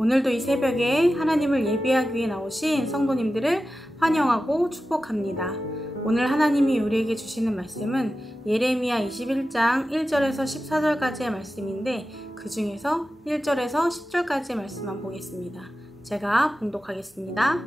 오늘도 이 새벽에 하나님을 예배하기 위해 나오신 성도님들을 환영하고 축복합니다. 오늘 하나님이 우리에게 주시는 말씀은 예레미야 21장 1절에서 14절까지의 말씀인데 그 중에서 1절에서 10절까지의 말씀만 보겠습니다. 제가 봉독하겠습니다.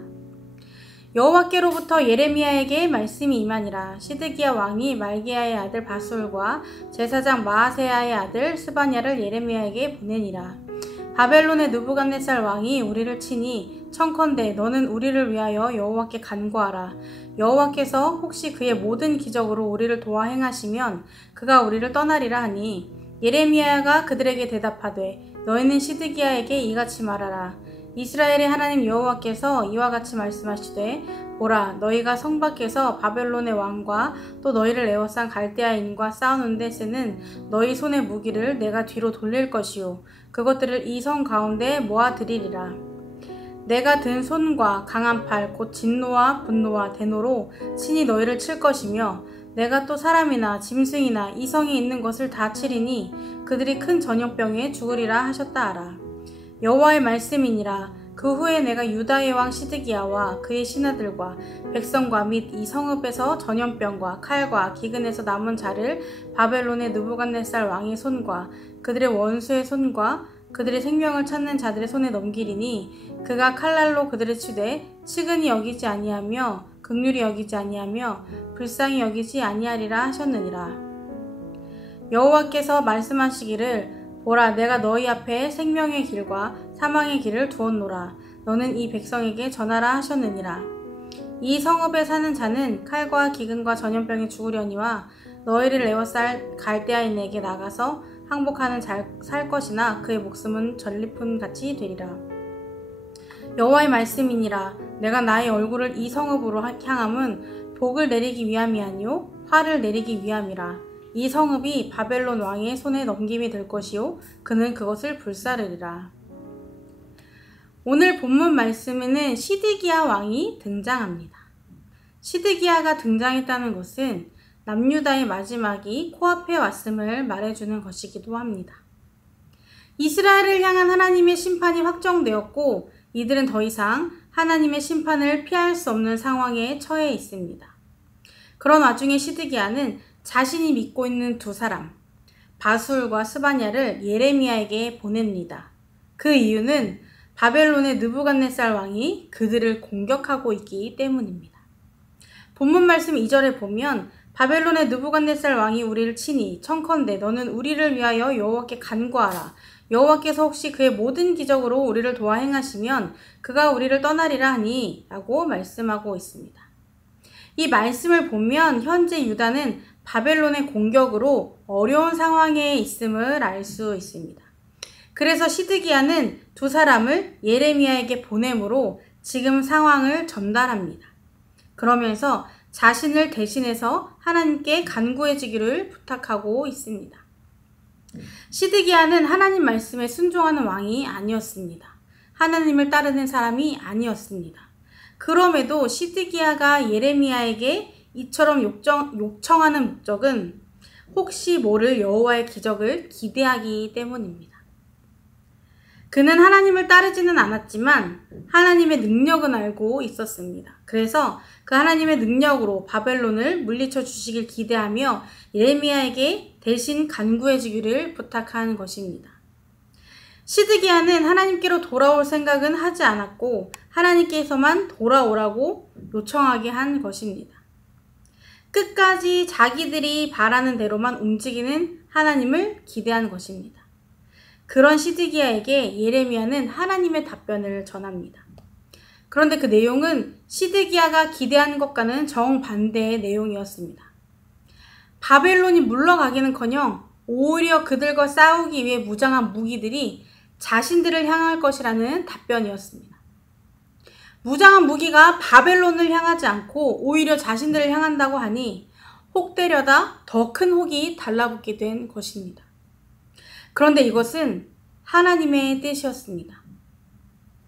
여호와께로부터 예레미야에게 말씀이 임하니라. 시드기야 왕이 말기야의 아들 바술과 제사장 마아세야의 아들 스바냐를 예레미야에게 보내니라. 바벨론의 느부갓네살 왕이 우리를 치니 청컨대 너는 우리를 위하여 여호와께 간구하라. 여호와께서 혹시 그의 모든 기적으로 우리를 도와 행하시면 그가 우리를 떠나리라 하니 예레미야가 그들에게 대답하되 너희는 시드기야에게 이같이 말하라. 이스라엘의 하나님 여호와께서 이와 같이 말씀하시되 보라, 너희가 성 밖에서 바벨론의 왕과 또 너희를 에워싼 갈대아인과 싸우는 데 쓰는 너희 손의 무기를 내가 뒤로 돌릴 것이요 그것들을 이 성 가운데 모아드리리라. 내가 든 손과 강한 팔 곧 진노와 분노와 대노로 친히 너희를 칠 것이며 내가 또 사람이나 짐승이나 이 성에 있는 것을 다 치리니 그들이 큰 전염병에 죽으리라 하셨다 하라. 여호와의 말씀이니라. 그 후에 내가 유다의 왕 시드기야와 그의 신하들과 백성과 및 이 성읍에서 전염병과 칼과 기근에서 남은 자를 바벨론의 느부갓네살 왕의 손과 그들의 원수의 손과 그들의 생명을 찾는 자들의 손에 넘기리니 그가 칼날로 그들을 치되 치근히 여기지 아니하며 긍휼히 여기지 아니하며 불쌍히 여기지 아니하리라 하셨느니라. 여호와께서 말씀하시기를 보라, 내가 너희 앞에 생명의 길과 사망의 길을 두었노라. 너는 이 백성에게 전하라 하셨느니라. 이 성읍에 사는 자는 칼과 기근과 전염병에 죽으려니와 너희를 에워쌀 갈대아인에게 나가서 항복하는 살 것이나 그의 목숨은 전리품같이 되리라. 여호와의 말씀이니라. 내가 나의 얼굴을 이 성읍으로 향함은 복을 내리기 위함이 아니요 화를 내리기 위함이라. 이 성읍이 바벨론 왕의 손에 넘김이 될 것이요 그는 그것을 불사르리라. 오늘 본문 말씀에는 시드기야 왕이 등장합니다. 시드기야가 등장했다는 것은 남유다의 마지막이 코앞에 왔음을 말해주는 것이기도 합니다. 이스라엘을 향한 하나님의 심판이 확정되었고 이들은 더 이상 하나님의 심판을 피할 수 없는 상황에 처해 있습니다. 그런 와중에 시드기야는 자신이 믿고 있는 두 사람, 바술과 스바냐를 예레미야에게 보냅니다. 그 이유는 바벨론의 느부갓네살 왕이 그들을 공격하고 있기 때문입니다. 본문 말씀 2절에 보면 바벨론의 느부갓네살 왕이 우리를 치니 청컨대 너는 우리를 위하여 여호와께 간구하라. 여호와께서 혹시 그의 모든 기적으로 우리를 도와 행하시면 그가 우리를 떠나리라 하니 라고 말씀하고 있습니다. 이 말씀을 보면 현재 유다는 바벨론의 공격으로 어려운 상황에 있음을 알 수 있습니다. 그래서 시드기야는 두 사람을 예레미야에게 보내므로 지금 상황을 전달합니다. 그러면서 자신을 대신해서 하나님께 간구해 주기를 부탁하고 있습니다. 시드기야는 하나님 말씀에 순종하는 왕이 아니었습니다. 하나님을 따르는 사람이 아니었습니다. 그럼에도 시드기야가 예레미야에게 이처럼 요청하는 목적은 혹시 모를 여호와의 기적을 기대하기 때문입니다. 그는 하나님을 따르지는 않았지만 하나님의 능력은 알고 있었습니다. 그래서 그 하나님의 능력으로 바벨론을 물리쳐 주시길 기대하며 예레미야에게 대신 간구해 주기를 부탁한 것입니다. 시드기야는 하나님께로 돌아올 생각은 하지 않았고 하나님께서만 돌아오라고 요청하게 한 것입니다. 끝까지 자기들이 바라는 대로만 움직이는 하나님을 기대한 것입니다. 그런 시드기야에게 예레미야는 하나님의 답변을 전합니다. 그런데 그 내용은 시드기야가 기대한 것과는 정반대의 내용이었습니다. 바벨론이 물러가기는커녕 오히려 그들과 싸우기 위해 무장한 무기들이 자신들을 향할 것이라는 답변이었습니다. 무장한 무기가 바벨론을 향하지 않고 오히려 자신들을 향한다고 하니 혹되려다 더 큰 혹이 달라붙게 된 것입니다. 그런데 이것은 하나님의 뜻이었습니다.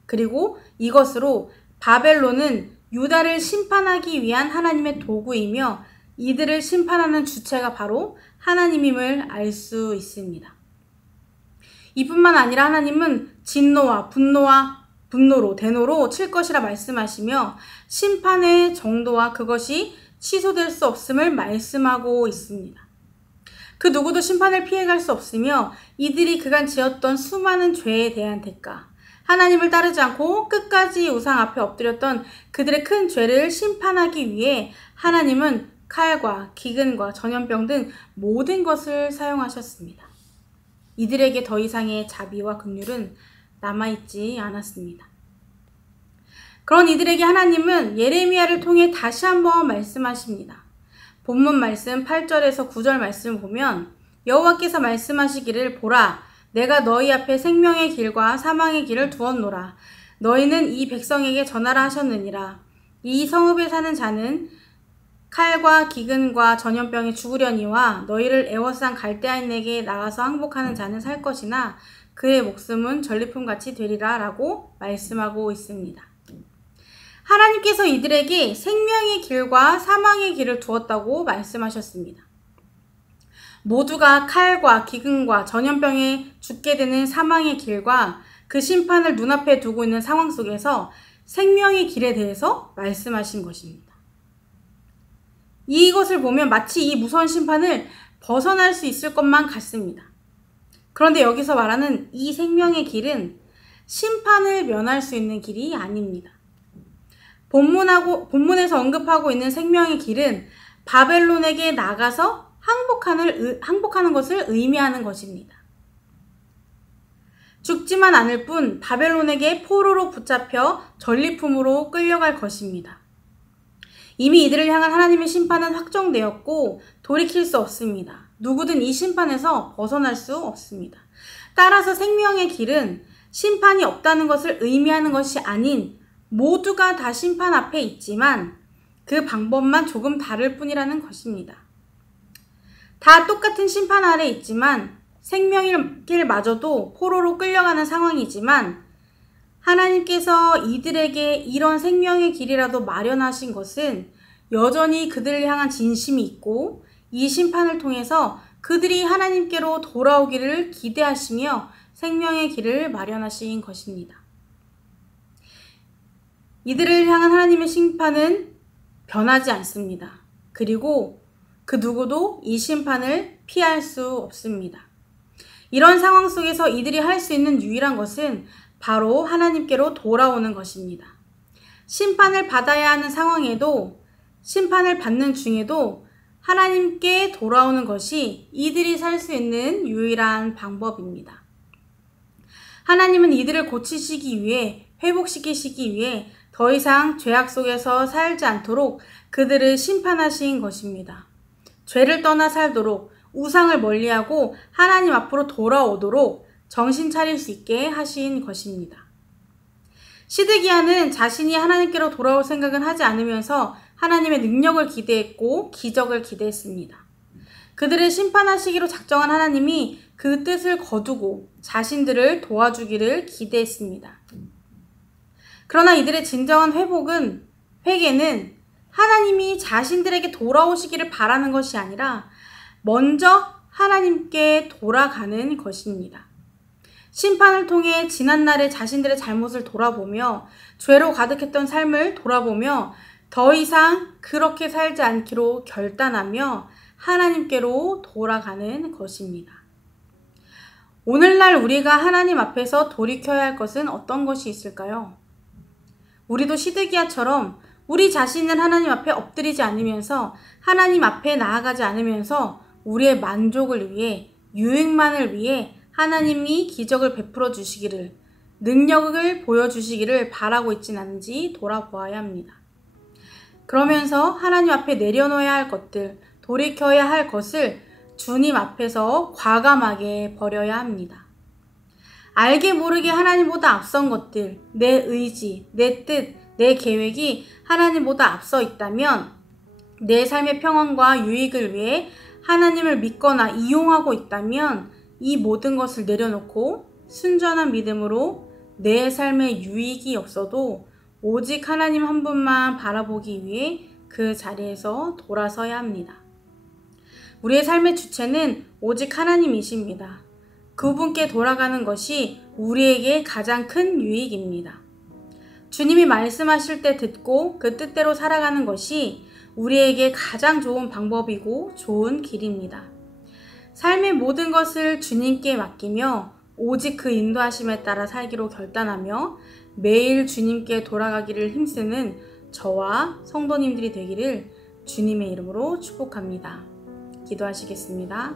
그리고 이것으로 바벨론은 유다를 심판하기 위한 하나님의 도구이며 이들을 심판하는 주체가 바로 하나님임을 알 수 있습니다. 이뿐만 아니라 하나님은 진노와 분노로 대노로 칠 것이라 말씀하시며 심판의 정도와 그것이 취소될 수 없음을 말씀하고 있습니다. 그 누구도 심판을 피해갈 수 없으며 이들이 그간 지었던 수많은 죄에 대한 대가, 하나님을 따르지 않고 끝까지 우상 앞에 엎드렸던 그들의 큰 죄를 심판하기 위해 하나님은 칼과 기근과 전염병 등 모든 것을 사용하셨습니다. 이들에게 더 이상의 자비와 긍휼은 남아있지 않았습니다. 그런 이들에게 하나님은 예레미야를 통해 다시 한번 말씀하십니다. 본문 말씀 8절에서 9절 말씀을 보면 여호와께서 말씀하시기를 보라 내가 너희 앞에 생명의 길과 사망의 길을 두었노라. 너희는 이 백성에게 전하라 하셨느니라. 이 성읍에 사는 자는 칼과 기근과 전염병에 죽으려니와 너희를 애워싼 갈대아인에게 나가서 항복하는 자는 살 것이나 그의 목숨은 전리품같이 되리라 라고 말씀하고 있습니다. 하나님께서 이들에게 생명의 길과 사망의 길을 두었다고 말씀하셨습니다. 모두가 칼과 기근과 전염병에 죽게 되는 사망의 길과 그 심판을 눈앞에 두고 있는 상황 속에서 생명의 길에 대해서 말씀하신 것입니다. 이것을 보면 마치 이 무서운 심판을 벗어날 수 있을 것만 같습니다. 그런데 여기서 말하는 이 생명의 길은 심판을 면할 수 있는 길이 아닙니다. 본문에서 언급하고 있는 생명의 길은 바벨론에게 나가서 항복하는 것을 의미하는 것입니다. 죽지만 않을 뿐 바벨론에게 포로로 붙잡혀 전리품으로 끌려갈 것입니다. 이미 이들을 향한 하나님의 심판은 확정되었고 돌이킬 수 없습니다. 누구든 이 심판에서 벗어날 수 없습니다. 따라서 생명의 길은 심판이 없다는 것을 의미하는 것이 아닌 모두가 다 심판 앞에 있지만 그 방법만 조금 다를 뿐이라는 것입니다. 다 똑같은 심판 아래 있지만 생명의 길마저도 포로로 끌려가는 상황이지만 하나님께서 이들에게 이런 생명의 길이라도 마련하신 것은 여전히 그들을 향한 진심이 있고 이 심판을 통해서 그들이 하나님께로 돌아오기를 기대하시며 생명의 길을 마련하신 것입니다. 이들을 향한 하나님의 심판은 변하지 않습니다. 그리고 그 누구도 이 심판을 피할 수 없습니다. 이런 상황 속에서 이들이 할 수 있는 유일한 것은 바로 하나님께로 돌아오는 것입니다. 심판을 받아야 하는 상황에도 심판을 받는 중에도 하나님께 돌아오는 것이 이들이 살 수 있는 유일한 방법입니다. 하나님은 이들을 고치시기 위해 회복시키시기 위해 더 이상 죄악 속에서 살지 않도록 그들을 심판하신 것입니다. 죄를 떠나 살도록 우상을 멀리하고 하나님 앞으로 돌아오도록 정신 차릴 수 있게 하신 것입니다. 시드기야는 자신이 하나님께로 돌아올 생각은 하지 않으면서 하나님의 능력을 기대했고 기적을 기대했습니다. 그들을 심판하시기로 작정한 하나님이 그 뜻을 거두고 자신들을 도와주기를 기대했습니다. 그러나 이들의 진정한 회개는 하나님이 자신들에게 돌아오시기를 바라는 것이 아니라 먼저 하나님께 돌아가는 것입니다. 심판을 통해 지난날의 자신들의 잘못을 돌아보며 죄로 가득했던 삶을 돌아보며 더 이상 그렇게 살지 않기로 결단하며 하나님께로 돌아가는 것입니다. 오늘날 우리가 하나님 앞에서 돌이켜야 할 것은 어떤 것이 있을까요? 우리도 시드기야처럼 우리 자신을 하나님 앞에 엎드리지 않으면서 하나님 앞에 나아가지 않으면서 우리의 만족을 위해 유익만을 위해 하나님이 기적을 베풀어 주시기를 능력을 보여주시기를 바라고 있진 않은지 돌아보아야 합니다. 그러면서 하나님 앞에 내려놓아야 할 것들, 돌이켜야 할 것을 주님 앞에서 과감하게 버려야 합니다. 알게 모르게 하나님보다 앞선 것들, 내 의지, 내 뜻, 내 계획이 하나님보다 앞서 있다면 내 삶의 평안과 유익을 위해 하나님을 믿거나 이용하고 있다면 이 모든 것을 내려놓고 순전한 믿음으로 내 삶의 유익이 없어도 오직 하나님 한 분만 바라보기 위해 그 자리에서 돌아서야 합니다. 우리의 삶의 주체는 오직 하나님이십니다. 그분께 돌아가는 것이 우리에게 가장 큰 유익입니다. 주님이 말씀하실 때 듣고 그 뜻대로 살아가는 것이 우리에게 가장 좋은 방법이고 좋은 길입니다. 삶의 모든 것을 주님께 맡기며 오직 그 인도하심에 따라 살기로 결단하며 매일 주님께 돌아가기를 힘쓰는 저와 성도님들이 되기를 주님의 이름으로 축복합니다. 기도하시겠습니다.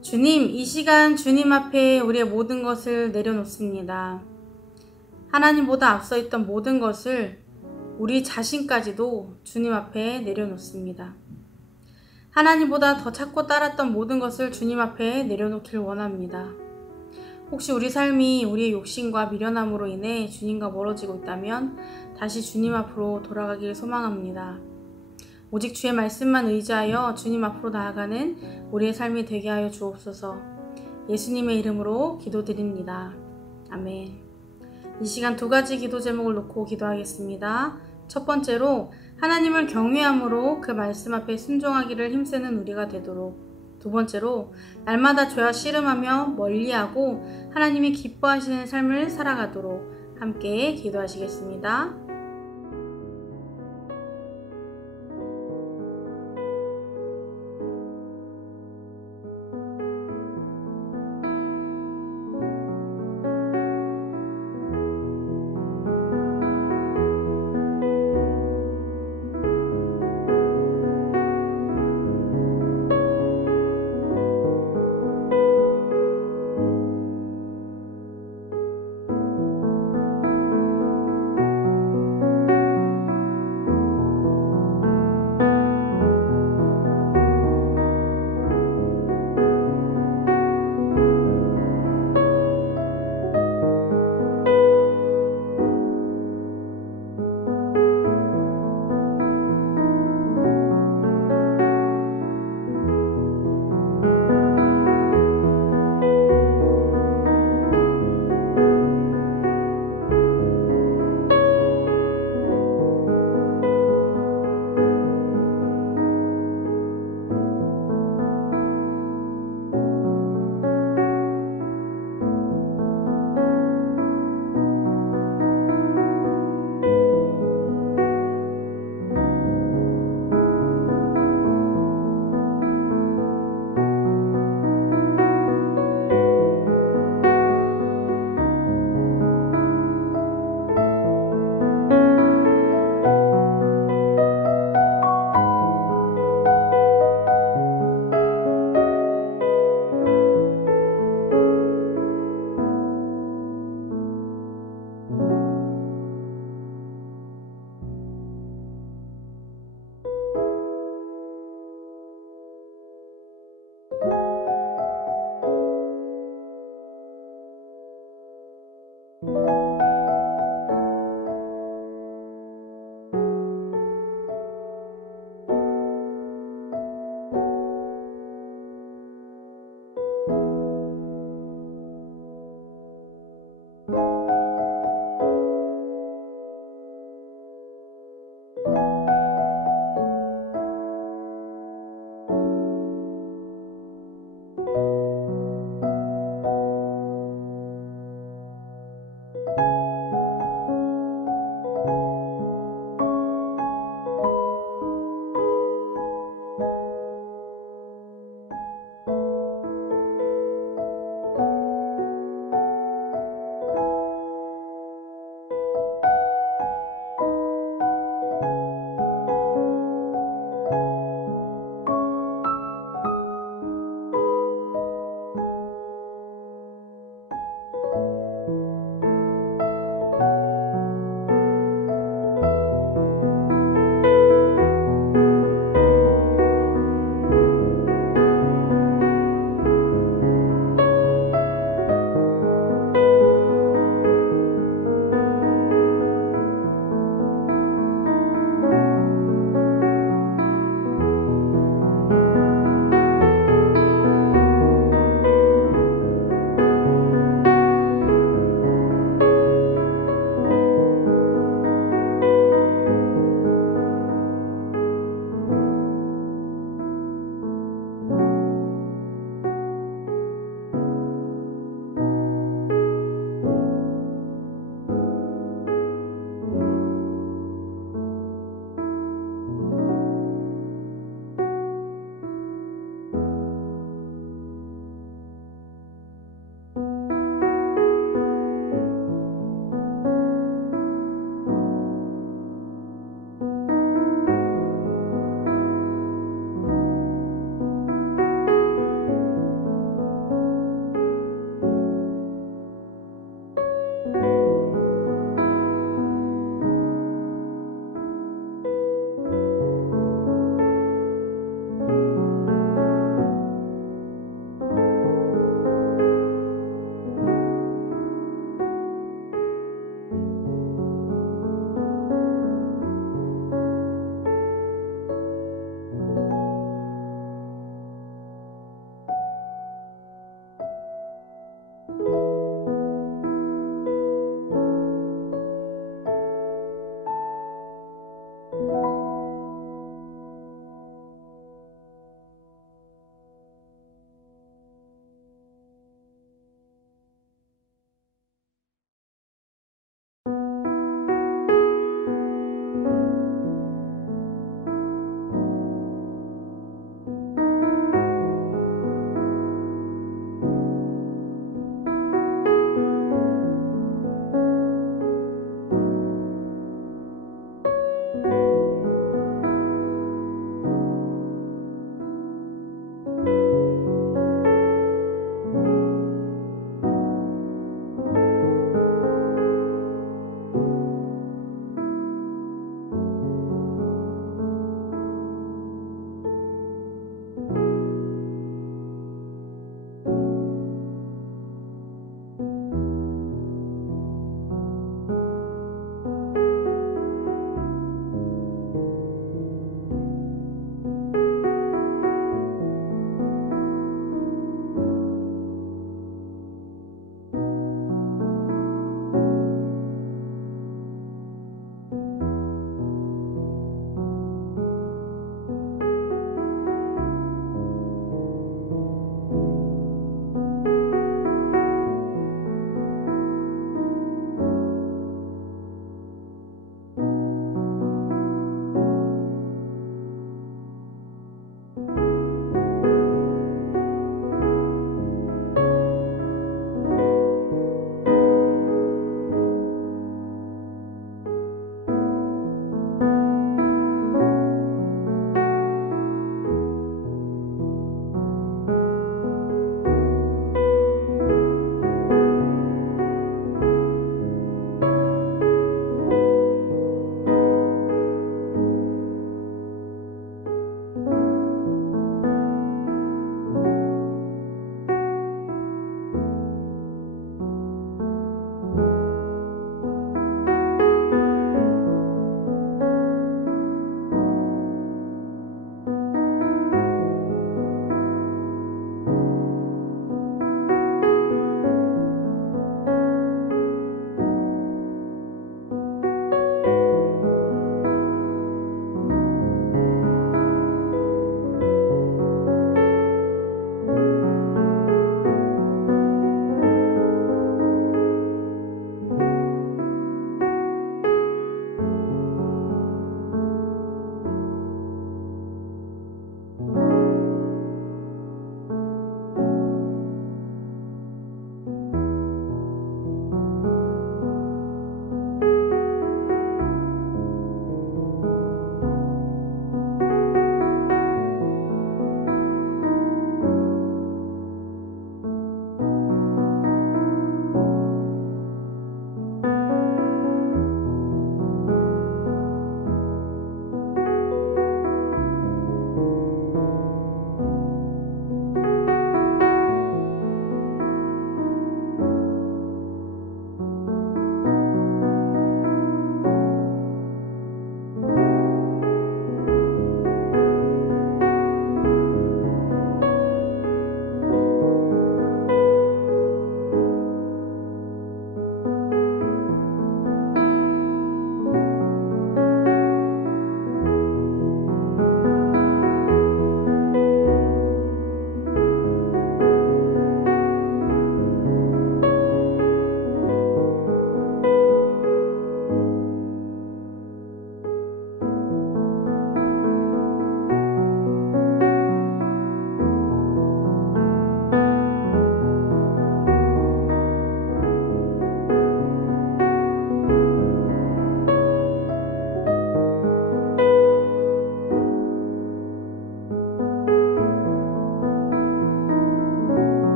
주님, 이 시간 주님 앞에 우리의 모든 것을 내려놓습니다. 하나님보다 앞서 있던 모든 것을 우리 자신까지도 주님 앞에 내려놓습니다. 하나님보다 더 찾고 따랐던 모든 것을 주님 앞에 내려놓길 원합니다. 혹시 우리 삶이 우리의 욕심과 미련함으로 인해 주님과 멀어지고 있다면 다시 주님 앞으로 돌아가길 소망합니다. 오직 주의 말씀만 의지하여 주님 앞으로 나아가는 우리의 삶이 되게 하여 주옵소서. 예수님의 이름으로 기도드립니다. 아멘. 이 시간 2가지 기도 제목을 놓고 기도하겠습니다. 첫 번째로 하나님을 경외함으로 그 말씀 앞에 순종하기를 힘쓰는 우리가 되도록, 두 번째로 날마다 죄와 씨름하며 멀리하고 하나님이 기뻐하시는 삶을 살아가도록 함께 기도하시겠습니다.